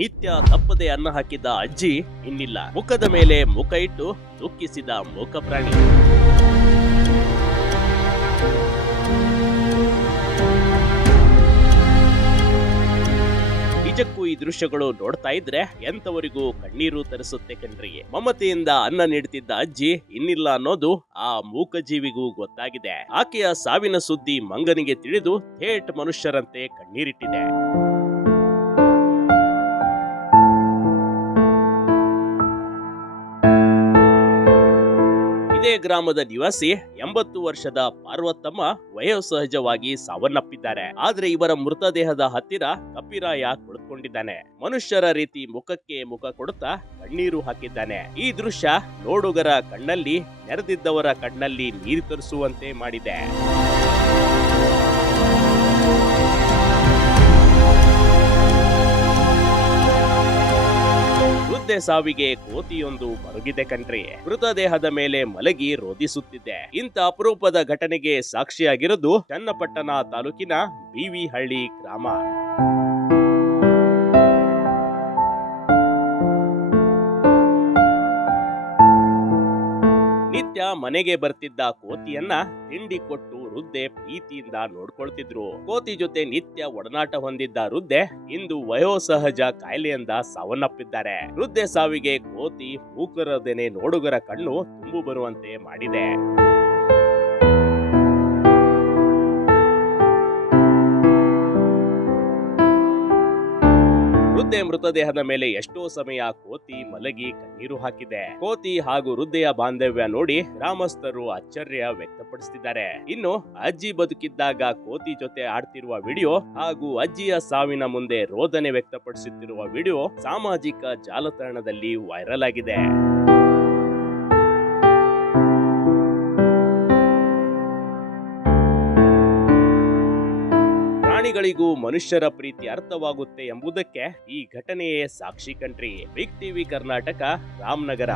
ನಿತ್ಯ ತಪ್ಪದೆ ಅನ್ನ ಹಾಕಿದ್ದ ಅಜ್ಜಿ ಇನ್ನಿಲ್ಲ. ಮುಖದ ಮೇಲೆ ಮುಖ ಇಟ್ಟು ದುಃಖಿಸಿದ ಮೂಕ ಪ್ರಾಣಿ. ನಿಜಕ್ಕೂ ಈ ದೃಶ್ಯಗಳು ನೋಡ್ತಾ ಇದ್ರೆ ಎಂತವರಿಗೂ ಕಣ್ಣೀರು ತರಿಸುತ್ತೆ ಕಣ್ರಿ. ಮಮತೆಯಿಂದ ಅನ್ನ ನೀಡುತ್ತಿದ್ದ ಅಜ್ಜಿ ಇನ್ನಿಲ್ಲ ಅನ್ನೋದು ಆ ಮೂಕ ಜೀವಿಗೂ ಗೊತ್ತಾಗಿದೆ. ಆಕೆಯ ಸಾವಿನ ಸುದ್ದಿ ಮಂಗನಿಗೆ ತಿಳಿದು ಥೇಟ್ ಮನುಷ್ಯರಂತೆ ಕಣ್ಣೀರಿಟ್ಟಿದೆ. ಇದೇ ಗ್ರಾಮದ ನಿವಾಸಿ 80 ವರ್ಷದ ಪಾರ್ವತಮ್ಮ ವಯೋಸಹಜವಾಗಿ ಸಾವನ್ನಪ್ಪಿದ್ದಾರೆ. ಆದ್ರೆ ಇವರ ಮೃತದೇಹದ ಹತ್ತಿರ ಕಪಿರಾಯ ಕುಳಿತುಕೊಂಡಿದ್ದಾನೆ. ಮನುಷ್ಯರ ರೀತಿ ಮುಖಕ್ಕೆ ಮುಖ ಕೊಡುತ್ತಾ ಕಣ್ಣೀರು ಹಾಕಿದ್ದಾನೆ. ಈ ದೃಶ್ಯ ನೋಡುಗರ ಕಣ್ಣಲ್ಲಿ, ನೆರೆದಿದ್ದವರ ಕಣ್ಣಲ್ಲಿ ನೀರು ತರಿಸುವಂತೆ ಮಾಡಿದೆ. ವೃದ್ಧೆ ಸಾವಿಗೆ ಕೋತಿಯೊಂದು ಮರುಗಿದೆ ಕಣ್ರಿ. ಮೃತದೇಹದ ಮೇಲೆ ಮಲಗಿ ರೋಧಿಸುತ್ತಿದೆ. ಇಂಥ ಅಪರೂಪದ ಘಟನೆಗೆ ಸಾಕ್ಷಿಯಾಗಿರೋದು ಚನ್ನಪಟ್ಟಣ ತಾಲೂಕಿನ ಬಿವಿಹಳ್ಳಿ ಗ್ರಾಮ. ನಿತ್ಯ ಮನೆಗೆ ಬರ್ತಿದ್ದ ಕೋತಿಯನ್ನ ತಿಂಡಿ ಕೊಟ್ಟು ವೃದ್ಧೆ ಪ್ರೀತಿಯಿಂದ ನೋಡ್ಕೊಳ್ತಿದ್ರು. ಕೋತಿ ಜೊತೆ ನಿತ್ಯ ಒಡನಾಟ ಹೊಂದಿದ್ದ ವೃದ್ಧೆ ಇಂದು ವಯೋಸಹಜ ಕಾಯಿಲೆಯಿಂದ ಸಾವನ್ನಪ್ಪಿದ್ದಾರೆ. ವೃದ್ಧೆ ಸಾವಿಗೆ ಕೋತಿ ಮೂಕರದೇನೆ ನೋಡುಗರ ಕಣ್ಣು ತುಂಬು ಬರುವಂತೆ ಮಾಡಿದೆ. ವೃದ್ಧೆ ಮೃತದೇಹದ ಮೇಲೆ ಎಷ್ಟೋ ಸಮಯ ಕೋತಿ ಮಲಗಿ ಕಣ್ಣೀರು ಹಾಕಿದೆ. ಕೋತಿ ಹಾಗೂ ವೃದ್ಧೆಯ ಬಾಂಧವ್ಯ ನೋಡಿ ಗ್ರಾಮಸ್ಥರು ಆಶ್ಚರ್ಯ ವ್ಯಕ್ತಪಡಿಸುತ್ತಿದ್ದಾರೆ. ಇನ್ನು ಅಜ್ಜಿ ಬದುಕಿದ್ದಾಗ ಕೋತಿ ಜೊತೆ ಆಡ್ತಿರುವ ವಿಡಿಯೋ ಹಾಗೂ ಅಜ್ಜಿಯ ಸಾವಿನ ಮುಂದೆ ರೋದನೆ ವ್ಯಕ್ತಪಡಿಸುತ್ತಿರುವ ವಿಡಿಯೋ ಸಾಮಾಜಿಕ ಜಾಲತಾಣದಲ್ಲಿ ವೈರಲ್ ಆಗಿದೆ. ಪ್ರಾಣಿಗಳಿಗೂ ಮನುಷ್ಯರ ಪ್ರೀತಿ ಅರ್ಥವಾಗುತ್ತೆ ಎಂಬುದಕ್ಕೆ ಈ ಘಟನೆಯೇ ಸಾಕ್ಷಿ ಕಣ್ರಿ. Big TV Karnataka, Ramanagara.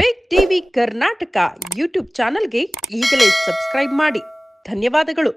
Big TV Karnataka YouTube ಚಾನೆಲ್ಗೆ ಈಗಲೇ ಸಬ್ಸ್ಕ್ರೈಬ್ ಮಾಡಿ. ಧನ್ಯವಾದಗಳು.